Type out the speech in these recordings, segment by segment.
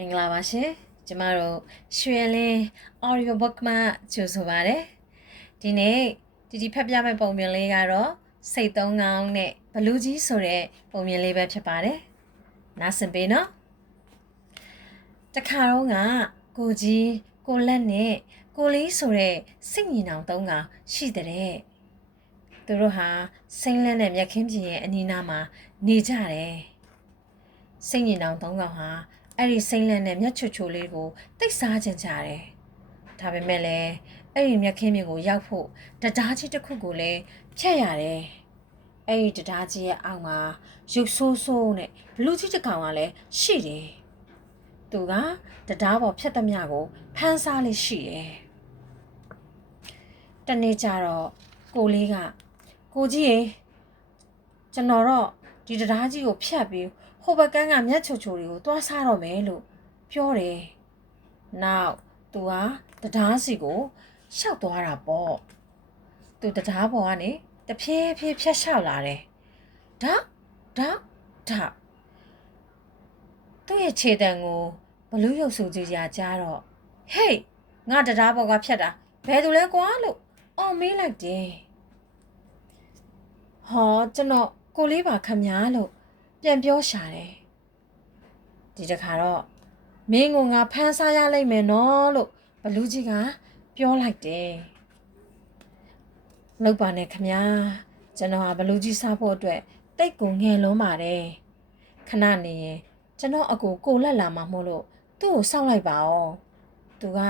မင်္ဂလာပါရှင်ကျမတို့ရွှေလင်း audio book မှာကြိုဆိုပါရစေဒီနေ့ဖတ်ပြမယ့်ပုံပြင်လေးကတော့စိတ်သုံးကောင်းနဲ့ဘလူးကြီးဆိုတဲ့ပုံပြင်လေးပဲဖြစ်ပါတယ်နားဆင်ပေးနော်တခါတော့ကကိုကြီးကိုလက်နဲ့ကိုလေးဆိုတဲ့စိတ်ညီနောင်သုံးကောင်ရှိတဲ့သူတို့ဟာစိမ့်လက်နဲ့မြက်ခင်းပြင်ရဲ့အနီးနားမှာနေကြတယ်စိတ်ညီနောင်သုံးကောင်ဟာအဲ့ဒီစိမ့်လက်နဲ့မျက်ချွတ်ချိုလေးကိုတိတ်စားကြတယ်။ဒါပေမဲ့လည်းအဲ့ဒီမျက်ခင်းမြင်ကိုရောက်ဖို့တရားကြီးတစ်ခုကိုလည်းဖြတ်ရတယ်။အဲ့ဒီတရားကြီးရဲ့အောက်မှာရုပ်ဆိုးဆိုးနဲ့ဘလူးကြီးတစ်ကောင်ကလည်းရှိတယ်။သူကတရားပေါ်ဖြတ်သမျှကိုဖမ်းစားလေးရှိတယ်။တနေ့ကျတော့ကိုလေးကကိုကြီးရေကျွန်တော်တော့ဒီတရားကြီးကိုဖြတ်ပြီးဟိုဘက်ကန်းကမျက်ချိုချိုတွေကိုသွားစားတော့မယ်လို့ပြောတယ်။နောက်သူဟာတရားစီကိုရှောက်သွားတာပေါ့။သူတရားပေါ်ကနေတဖြည်းဖြည်းဖြတ်လျှောက်လာတယ်။ဒါသူ့ရဲ့ခြေတံကိုဘလူးရုပ်ဆူကြီးရာကြားတော့ဟေးငါတရားပေါ်ကဖြတ်တာဘယ်သူလဲကွာလို့အော်မေးလိုက်တယ်။ဟောကျွန်တော်ကိုလေးပါခမညာလို့ပြန်ပြောရှာတယ်ဒီတခါတော့မင်းကငါဖမ်းစားရလိမ့်မယ်နော်လို့ဘလူးကြီးကပြောလိုက်တယ်လောက်ပါနဲ့ခမညာကျွန်တော်ဟာဘလူးကြီးစားဖို့အတွက်တိတ်ကိုငယ်လုံးပါတယ်ခဏနေရင်ကျွန်တော်အကိုလက်လာမှာမို့လို့သူ့ကိုစောင့်လိုက်ပါအောင်သူက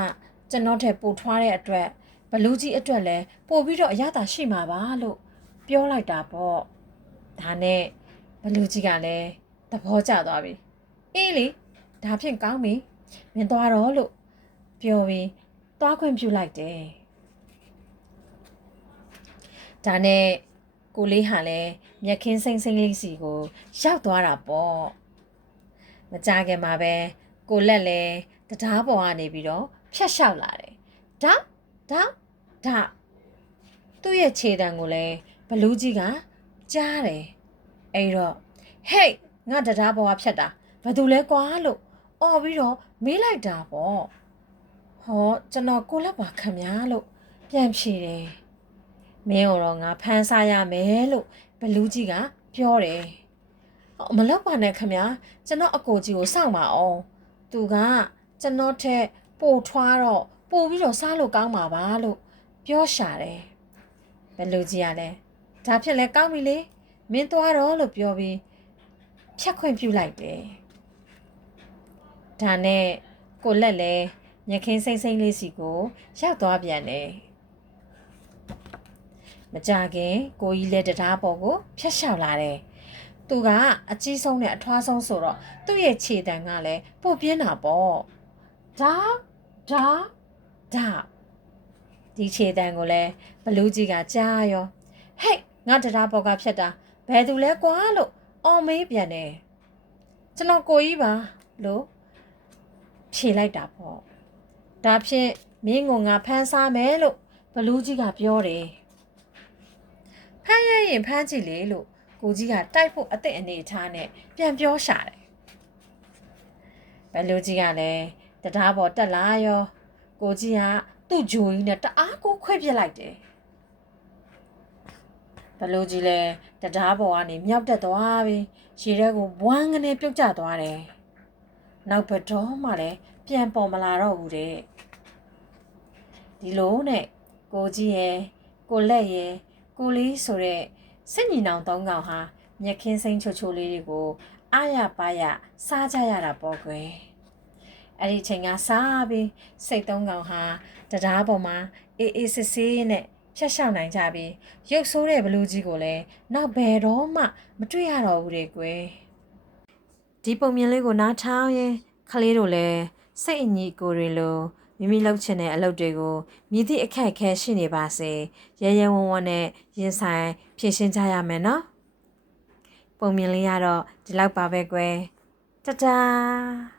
ကျွန်တော်ထက်ပိုထွားတဲ့အတွက်ဘလူးကြီးအတွက်လည်းပို့ပြီးတော့အရသာရှိမှာပါလို့ပြောလိုက်တာပေါ့ဒါနဲ့ဘလူးကြီးကလည်းသဘောကျသွားပြီအေးလေဒါဖြင့်ကောင်းပြီမင်းသွားတော့လို့ပြောပြီးသွားခွင့်ပြုလိုက်တယ်ဒါနဲ့ကိုလေးဟာလည်းမြက်ခင်းစိမ့်လေးစီကိုရောက်သွားတာပေါ့မကြခင်မှာပဲကိုလက်လည်းတရားပေါ်ကနေပြီးတော့ဖြတ်လျှောက်လာတယ်ဒါသူ့ရဲ့ခြေတံကိုလည်းဘလူးကြီးကကြားတယ်အဲ့တော့ဟေးငါတရားပေါ်ကဖြတ်တာဘာတူလဲကွာလို့အော်ပြီးတော့မေးလိုက်တာပေါ့ဟောကျွန်တော်ကိုလက်ပါခမညာလို့ပြန်ဖြေတယ်မင်းတော့ငါဖမ်းစားရမယ်လို့ဘလူးကြီးကပြောတယ်မလောက်ပါနဲ့ခမညာကျွန်တော်အကိုကြီးကိုစောင့်ပါအောင်သူကကျွန်တော်ထက်ပိုထွားတော့ပိုပြီးတော့စားလို့ကောင်းပါပါလို့ပြောရှာတယ်ဘလူးကြီးကလည်းဒါဖြစ်လဲကောင်းပြီလေမင်းသွားတော့လို့ပြောပြီးဖြတ်ခွင့်ပြုလိုက်တယ်ဒါနဲ့ကိုလက်လည်းမြက်ခင်းစိမ့်လေးစီကိုရောက်သွားပြန်တယ်မကြခင်ကိုကြီးလည်းတရားပေါ်ကိုဖြတ်လျှောက်လာတယ်သူကအကြီးဆုံးနဲ့အထွားဆုံးဆိုတော့သူ့ရဲ့ခြေတံကလည်းပို့ပြင်းတာပေါ့ဒါဒီခြေတံကိုလည်းဘလူးကြီးကကြားရောဟဲ့ငါတရားပေါ်ကဖြတ်တာဘယ်သူလဲကွာလို့အော်မေးပြန်တယ်ကျွန်တော်ကိုကြီးပါလို့ဖြေလိုက်တာပေါ့ဒါဖြင့်မင်းကငါဖမ်းစားမယ်လို့ဘလူးကြီးကပြောတယ်ဖမ်းရရင်ဖမ်းကြည့်လေလို့ကိုကြီးကတိုက်ဖို့အသက်အနေထားနဲ့ပြန်ပြောရှာတယ်ဘလူးကြီးကလည်းတရားပေါ်တက်လာရောကိုကြီးကသူ့ဂျိုကြီးနဲ့တအားကိုခွဲပြစ်လိုက်တယ်ဘလူးကြီးလည်းတရားပေါ်ကနေမြောက်တက်သွားပြီးရေထဲကိုဘွမ်းကနေပြုတ်ကျသွားတယ်နောက်ဘက်တော့မှလည်းပြန်ပေါ်မလာတော့ဘူးတဲ့ဒီလိုနဲ့ကိုကြီးရဲ့ကိုလက်ရဲ့ကိုလေးဆိုတဲ့စိတ်ညီနောင်သုံးကောင်ဟာမြက်ခင်းစိမ့်ချိုလေးတွေကိုအားရပါရစားကြရတာပေါ့ကွယ်အဲ့ဒီချိန်ကစားပြီးစိတ်သုံးကောင်ဟာတရားပေါ်မှာအေးဆေးနဲ့ဖြတ်လျှောက်နိုင်ကြပြီးရုပ်ဆိုးတဲ့ဘလူးကြီးကိုလည်းနောက်ဘယ်တော့မှမတွေ့ရတော့ဘူးတဲ့ကွယ်ဒီပုံမြင်လေးကိုနားထောင်ရင်ခလေးတို့လည်းစိတ်အညီကိုတွေလိုမိမိလုပ်ချင်တဲ့အလုပ်တွေကိုမြည်သည့်အခက်အခဲရှိနေပါစေရဲဝံ့နဲ့ရင်ဆိုင်ဖြည့်ရှင်းကြရမယ်နော်ပုံမြင်လေးကတော့ဒီလောက်ပါပဲကွယ်တတား